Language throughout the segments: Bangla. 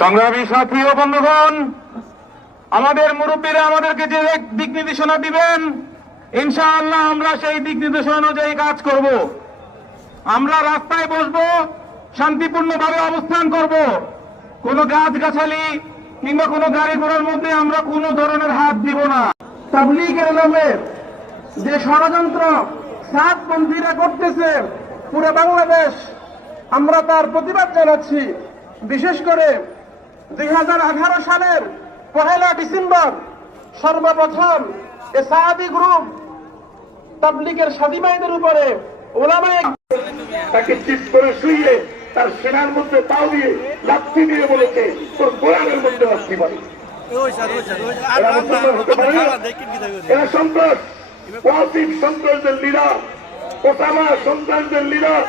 সংগ্রামী সাথী ও বন্ধুগণ, আমাদের মুরব্বীরা আমাদেরকে যে দিক নির্দেশনা দিবেন, ইনশাআল্লাহ আমরা সেই দিক নির্দেশনা অনুযায়ী কাজ করব। আমরা রাস্তায় বসবো, শান্তিপূর্ণভাবে অবস্থান করব। কোনো গাছ গাছালি কিংবা কোনো গাড়ি ঘোড়ার মধ্যে আমরা কোনো ধরনের হাত দিব না। তাবলিগের নামে যে ষড়যন্ত্র সাতপন্থীরা করতেছে পুরো বাংলাদেশ। আমরা তার প্রতিবাদ জানাচ্ছি। বিশেষ করে দুই সালের পহেলা ডিসেম্বর সর্বপ্রথম এ সাহাবি গ্রুপ তাবলিগের সাদিমাইদের উপরে ওলামায় তাকে চিপ করে শুইয়ে তার সেনার মধ্যে পাও দিয়ে লাথি দিয়ে বলেছে তোর কোরআনের মধ্যে লাথি না? এরা সন্ত্রাস। ওয়াসিফ সন্ত্রাসদের লিডার, ওসামা সন্ত্রাসদের লিডার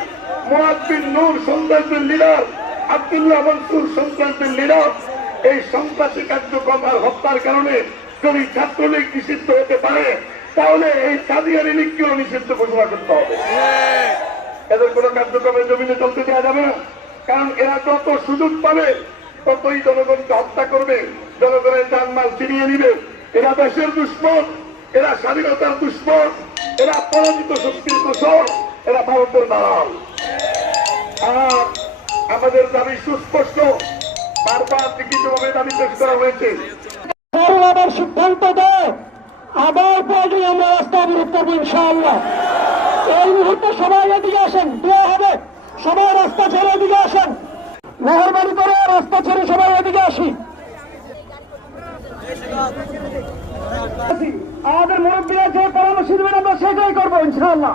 মোয়াদ্দিন নূর সন্ত্রাসদের লিডার, আব্দুল্লাহ মনসুর সন্ত্রাসদের লিডার। এই সন্ত্রাসী কার্যক্রম আর হত্যার কারণে যদি ছাত্রলীগ নিষিদ্ধ হতে পারে, তাহলে এই কাদিয়ারি লীগকেও নিষিদ্ধ ঘোষণা করতে হবে। এদের কোন কার্যক্রমের জমিনে চলতে দেওয়া যাবে না। কারণ এরা যত সুযোগ পাবে, ততই জনগণকে হত্যা করবে, জনগণের জানমাল ছিনিয়ে নিবে। এরা দেশের দুশ্মন। এরা স্বাধীনতার দুশ্মন, এরা পরাজিত শক্তির দোষক, এরা ভারতের দালাল। আর আমাদের দাবি সুস্পষ্ট, বারবার লিখিতভাবে দাবি পেশ করা হয়েছে। আবার সিদ্ধান্ত দেয়, আবার প্রয়োজনে আমরা রাস্তা অবরোধ করব ইনশাআল্লাহ। এই মুহূর্তে সবাই এদিকে আসেন দেওয়া হবে সবাই রাস্তা ছেড়ে এদিকে আসেন মেহরবানি করে রাস্তা ছেড়ে সবাই এদিকে আসি আমাদের মুরব্বীরা যে পরামর্শ দেবেন, আমরা সেটাই করব, ইনশাআল্লাহ।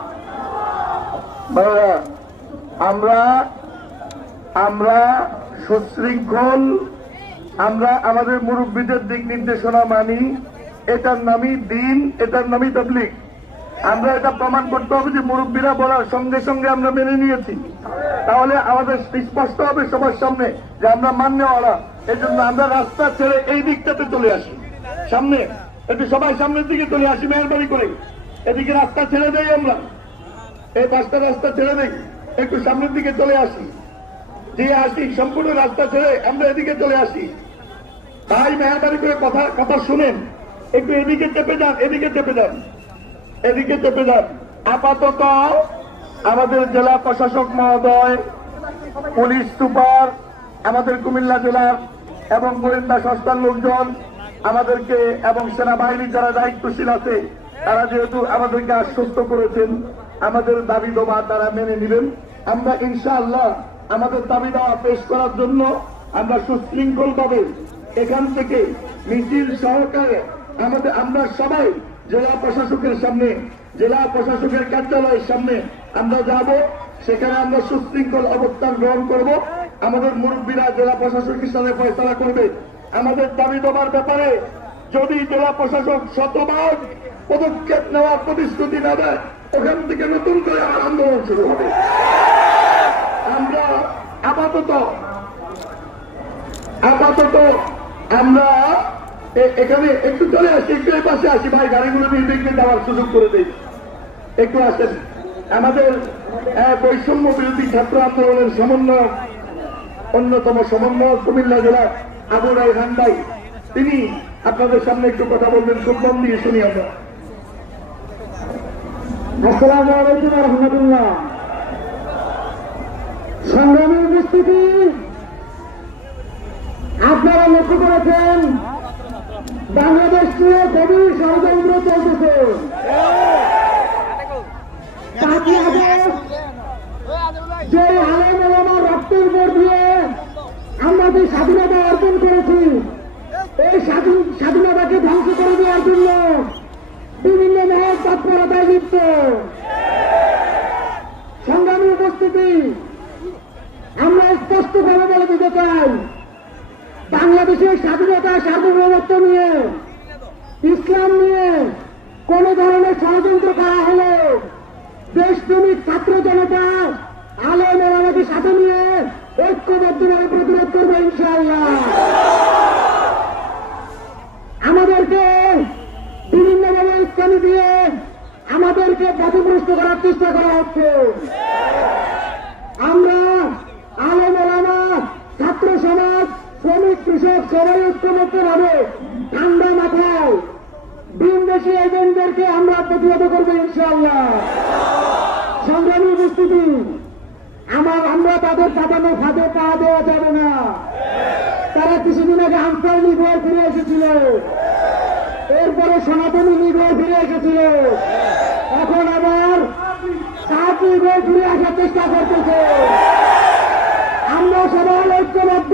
আমরা আমরা সুশৃঙ্খল, আমরা আমাদের মুরব্বীদের দিক নির্দেশনা মানি, এটার নামই দিন, এটার নামই তাবলিক আমরা এটা প্রমাণ করতে হবে যে মুরব্বীরা বলার সঙ্গে সঙ্গে আমরা মেনে নিয়েছি। তাহলে আমাদের স্পষ্ট হবে সবার সামনে যে আমরা মান্যওয়ালা। এই জন্য আমরা রাস্তা ছেড়ে এই দিকটাতে চলে আসি। সামনে। একটু সবাই সামনের দিকে চলে আসি, মেহরবানি করে। এদিকে রাস্তা ছেড়ে দেই আমরা। এই পাঁচটা রাস্তা ছেড়ে দেই, একটু সামনের দিকে চলে আসি। যে আসি, সম্পূর্ণ রাস্তা ছেড়ে আমরা এদিকে চলে আসি। তাই মেহরবানি করে কথা কথা শুনেন। একটু এদিকে চেপে যান, এদিকে চেপে যান। এদিকে চেপে যান। আপাতত আমাদের জেলা প্রশাসক মহোদয়, পুলিশ সুপার, আমাদের কুমিল্লা জেলার এবং গোয়েন্দা সংস্থার লোকজন আমাদেরকে এবং সেনাবাহিনীর যারা দায়িত্বশীল আছে, তারা যেহেতু আমাদেরকে আশ্বস্ত করেছেন, আমাদের দাবি দেওয়া তারা মেনে নেবেন। আমরা ইনশাআল্লাহ আমাদের দাবি দেওয়া পেশ করার জন্য আমরা সুশৃঙ্খল ভাবে এখান থেকে মিছিল সহকারে আমাদের আমরা সবাই জেলা প্রশাসকের সামনে, জেলা প্রশাসকের কার্যালয়ের সামনে আমরা যাব। সেখানে আমরা সুশৃঙ্খল অবস্থান গ্রহণ করব। আমাদের মুরব্বীরা জেলা প্রশাসকের সাথে ফয়সলা করবে। আমাদের দাবি দেওয়ার ব্যাপারে, যদি জেলা প্রশাসক শতভাগ পদক্ষেপ নেওয়ার প্রতিশ্রুতি না দেয়, ওখান থেকে নতুন করে আমার আন্দোলন শুরু হবে। আমরা আপাতত আপাতত আমরা এখানে একটু চলে আসি, একটু এই পাশে আসি। ভাই, গাড়িগুলো দেখতে যাওয়ার সুযোগ করে দিই। একটু আসেন। আমাদের বৈষম্য বিরোধী ছাত্র আন্দোলনের সমন্বয় অন্যতম সমন্বয় কুমিল্লা জেলার আবু রায়হান ভাই, তিনি আপনাদের সামনে একটু কথা বলবেন খুব দিয়ে শুনি আমরা। উপস্থিতি, আপনারা লক্ষ্য করেছেন, বাংলাদেশ নিয়ে গভীর চলতেছে পাঁচই আগস্ট যে আলেম ওলামার রক্তের উপর দিয়ে আমরা যে স্বাধীনতা অর্জন করেছি এই স্বাধীন স্বাধীনতাকে ধ্বংস করে দেওয়ার জন্য বিভিন্ন মহল তৎপরতায় লিপ্ত। সংগ্রামী উপস্থিতি, আমরা স্পষ্টভাবে বলে দিতে চাই, বাংলাদেশের স্বাধীনতা, সার্বভৌমত্ব নিয়ে, ইসলাম নিয়ে কোন ধরনের ষড়যন্ত্র করা হলে দেশপ্রেমিক ছাত্র জনতা আলেম আমাকে সাথে নিয়ে ঐক্যবদ্ধভাবে প্রতিরোধ করবে ইনশাআল্লাহ। আমাদেরকে বিভিন্নভাবে উস্কানি দিয়ে আমাদেরকে পথভ্রষ্ট করার চেষ্টা করা হচ্ছে। আমরা আলেম ছাত্র সমাজ, শ্রমিক, কৃষক, সবাই ঐক্যমত্য হবে ঠান্ডা মাথায় ভিনদেশি এজেন্টদেরকে আমরা প্রতিহত করব ইনশাআল্লাহ। সংগ্রামী উপস্থিতি, আমার আমরা তাদের পাতানো ফাঁদে পা দেওয়া যাবে না। তারা কিছুদিন আগে আনসার নিগড় ফিরে এসেছিল। এরপরে সনাতনী নিগড় ফিরে এসেছিল। এখন আবার সাত নিগড় ফিরে আসার চেষ্টা করতেছে। আমরা সবাই ঐক্যবদ্ধ।